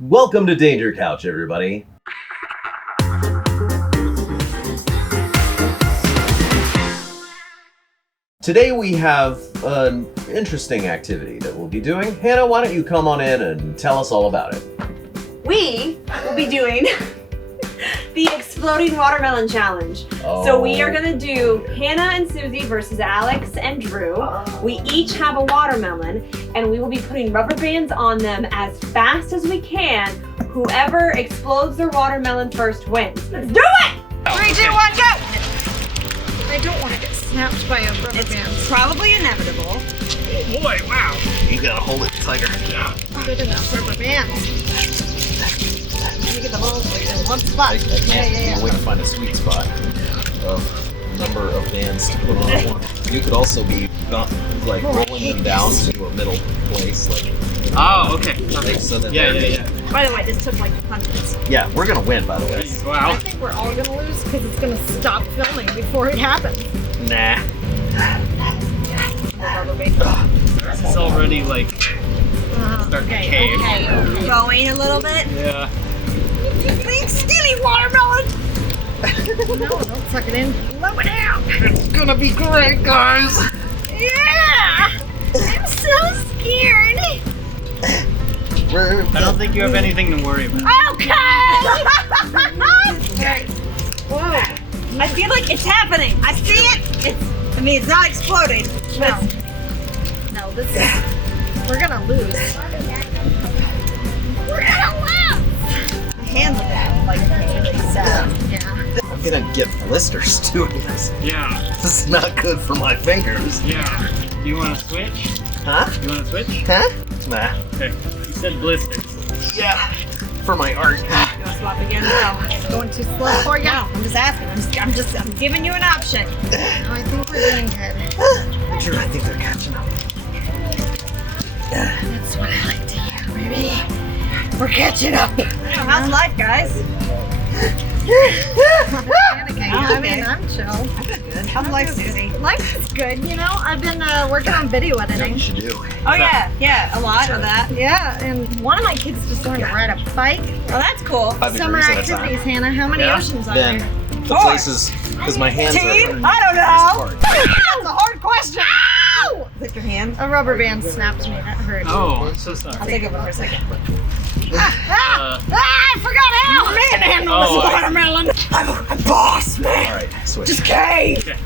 Welcome to Danger Couch, everybody. Today we have an interesting activity that we'll be doing. Hannah, why don't you come on in and tell us all about it? We will be doing the Exploding Watermelon Challenge. Oh. So we are gonna do Hannah and Susie versus Alex and Drew. We each have a watermelon and we will be putting rubber bands on them as fast as we can. Whoever explodes their watermelon first wins. Let's do it! 3, 2, 1, go! I don't want to get snapped by a rubber band. It's probably inevitable. Oh boy, wow. You gotta hold it tighter. Good enough rubber bands. Let me get the holes in one spot. I can't see a way to find a sweet spot of number of bands to put on one. You could also be like rolling them down to a middle place, like. Oh, okay. So that Yeah. By the way, this took like hundreds. Yeah, we're gonna win, by the way. I Wow. think we're all gonna lose because it's gonna stop filming before it happens. Nah. This is already like starting to cave. Okay, going a little bit. Yeah. Big skinny watermelon. No, don't suck it in. Slow it down. It's gonna be great, guys! Yeah! I'm so scared. We're I don't think you have anything to worry about. Okay! Whoa. I feel like it's happening. I see it. It's not exploding. No. No, this is. We're gonna lose. We're gonna lose. My hands are bad. Like, really sad. Yeah. I'm gonna get blisters doing this. Yeah. This is not good for my fingers. Yeah. Do you want to switch? Huh? You want to switch? Huh? Nah. Okay. You said blisters. Yeah. For my art. You want to swap again? No. It's going too slow for you. No, I'm just asking. I'm giving you an option. No, I think we're doing good. Drew, I think they're catching up. That's what I like to hear, baby. We're catching up. How's life, guys? Panicking. I Okay. mean, I'm chill. Good. How's life, Susie? Life is good, you know. I've been working on video What editing. you should do. Oh yeah, a lot of that. Yeah, and one of my kids just learned to ride a bike. Oh, that's cool. 5 Summer degrees at a time. activities, Hannah. How many Yeah. oceans are Then there? the places, because my hands Team? are. I don't know. Hard. That's a hard question. Ow! Lift your hand. A rubber band snapped me. That hurt. Oh, I'm so I'll sorry. take it for a second. I forgot how. Manhandle Oh, this watermelon. I'm a boss, man. All right, switch. Just cave. Okay.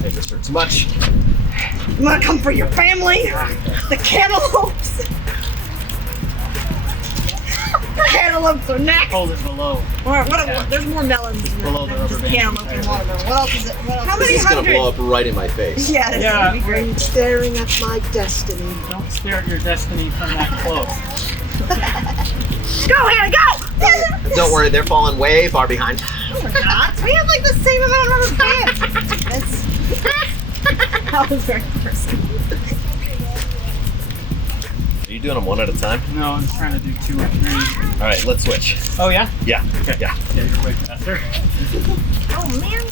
Maybe this hurt too much. You wanna come for your family? The cantaloupes. Cantaloupes are next. Hold it below. There's more melons Below the than rubber just band. cantaloupe and watermelon. What else is it? How This many is gonna hundred? blow up right in my face. Yeah, that's Yeah. gonna be great. I'm staring at my destiny. Don't stare at your destiny from that close. Go, Hannah, go! Don't worry, they're falling way far behind. Oh my God. We have like the same amount of rubber bands. That was very personal. Are you doing them one at a time? No, I'm trying to do 2 or 3. All right, let's switch. Oh yeah? Yeah. Okay. Yeah. Yeah, you're way faster. Oh man.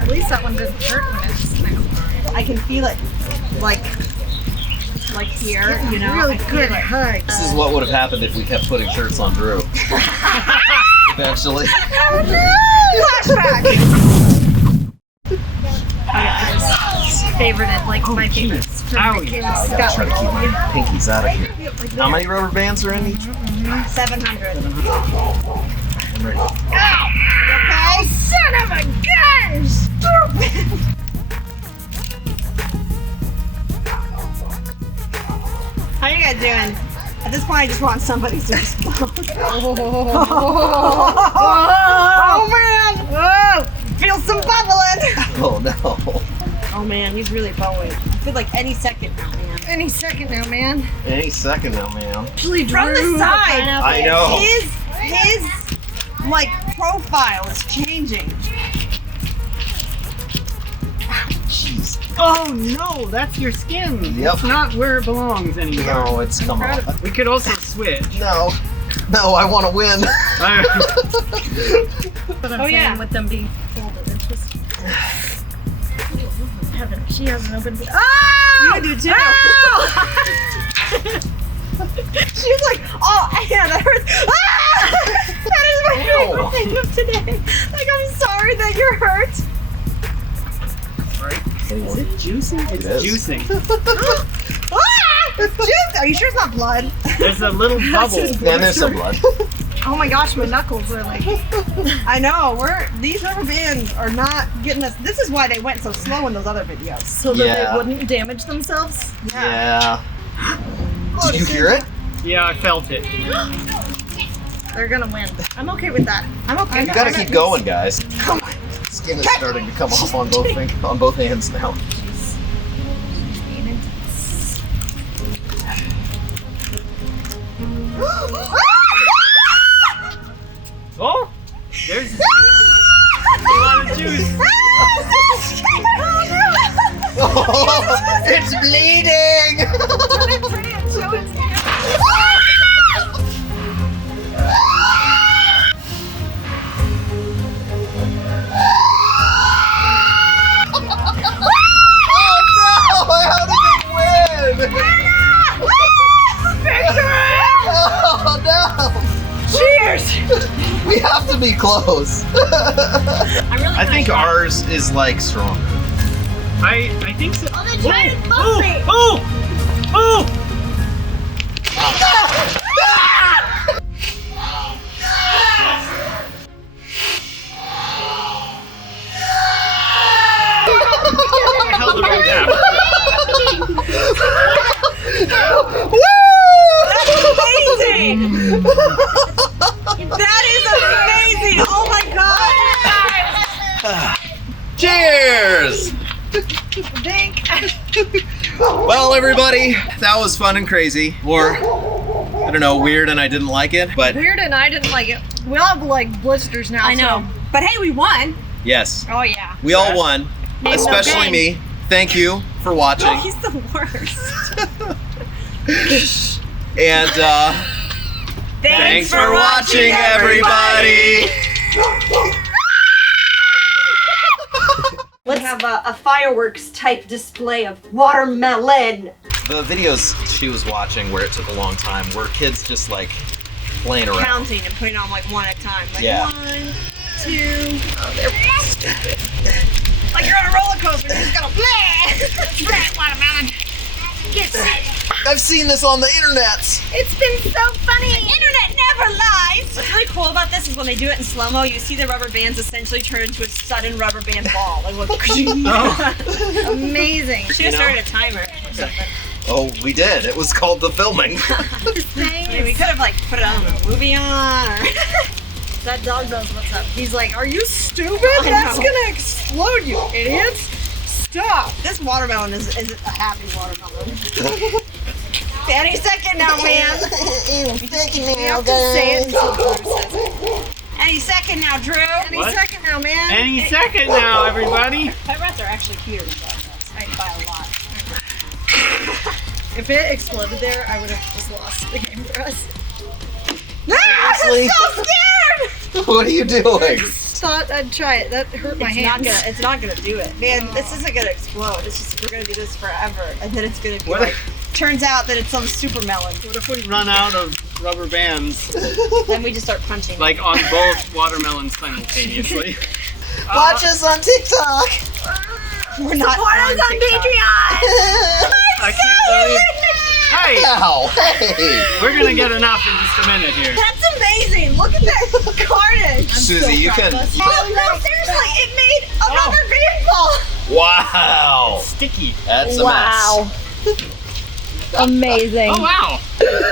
At least that one didn't hurt when it snapped. I can feel it, like here, you know. Really I feel good it. hug. This is what would have happened if we kept putting shirts on Drew. Eventually. Flashback. Favorited, like my favorite Owie. string I gotta try to keep my pinkies out of here. How many rubber bands are in each? 700. I'm ready. Okay. Son of a gun! Stupid! How you guys doing? At this point, I just want somebody to explode. Oh man! Whoa! Feel some bubbling. Oh no. Oh man, he's really bowling. I feel like any second now, man. Any second now, man. Any second now, man. Actually, From the side, I know. his like profile is changing. Jeez. Oh no, that's your skin. Yep. It's not where it belongs anymore. No, it's come off. We could also switch. No. No, I want to win. But I'm Oh, saying yeah. with them being folded, it's just. Heaven, she hasn't opened it. Oh! I do too. She's like, oh, yeah, that hurts. Ah! That is my favorite thing of today. Like, I'm sorry that you're hurt. Right? Is it juicing? It's juicing. Ah! It's juice. Are you sure it's not blood? There's a little bubble. Yeah, there's some blood. Oh my gosh, my knuckles are like. I know. These rubber bands are not getting us. This is why they went so slow in those other videos. So that Yeah. they wouldn't damage themselves? Yeah. Did you hear it? Yeah, I felt it. They're gonna win. I'm okay with that. I'm okay. You gotta keep going, guys. Come on. Skin is starting to come off on both hands now. Oh! There's a lot of juice. Oh, it's bleeding! How did they win? Oh no! Cheers! We have to be close. I think ours is like stronger. I think so. Oh, they're trying to bump Oh! me. Oh! Oh! I held the right down. Amazing! That is amazing! Oh my god! Cheers! Dink. Well, everybody, that was fun and crazy. Or, I don't know, weird and I didn't like it, but Weird and I didn't like it. We all have like blisters now. I know. But hey, we won! yes, So. Oh yeah. we all won, Name no especially games. me. Thank you for watching. He's the worst. And, thanks for watching, everybody! Let's have a fireworks type display of watermelon. The videos she was watching where it took a long time were kids just like playing around. Counting and putting on like one at a time. Like Yeah. 1, 2. Oh, they're stupid. Like you're on a roller coaster and you just gotta bleh. Watermelon. Get sick. I've seen this on the internet. It's been so funny. The internet never lies. What's really cool about this is when they do it in slow-mo, you see the rubber bands essentially turn into a sudden rubber band ball. Like, Amazing. Should have started a timer or something. Oh, we did. It was called the filming. I mean, we could have like put it on a movie on or... That dog knows what's up. He's like, are you stupid? I That's know. gonna explode, you idiots. Stop. This watermelon is a happy watermelon. Any second now, man. You have to say it until Drew says it. Any second now, Drew. Any What? second now, man. Any second now, everybody. Pet rats are actually cuter than dog rats. I buy a lot. If it exploded there, I would have just lost the game for us. Seriously? I'm so scared. What are you doing? Thought I'd try it. That hurt my hands. It's not gonna do it, man. This isn't gonna explode. It's just we're gonna do this forever, and then it's gonna be What? like. Turns out that it's some super melon. What if we run out of rubber bands, Then we just start punching. like on both watermelons simultaneously? Watch us on TikTok. We're not Support us on Patreon. I can't believe. Hey, Ow, hey. we're gonna get enough in just a minute here. That's amazing. Look at that carnage. Susie, you can. No, seriously, it made a rubber band ball. Wow. Sticky. That's a mess. Amazing. Oh wow.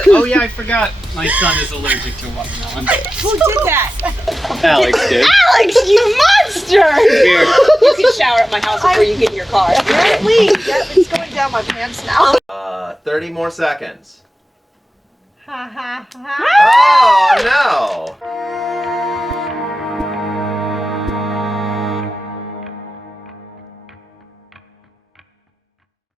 Oh yeah, I forgot. My son is allergic to watermelon. Who did that? Alex did. Alex, you monster! Here. You can shower at my house before you get in your car. Apparently, it's going down my pants now. 30 more seconds. Ha ha ha. Oh, no.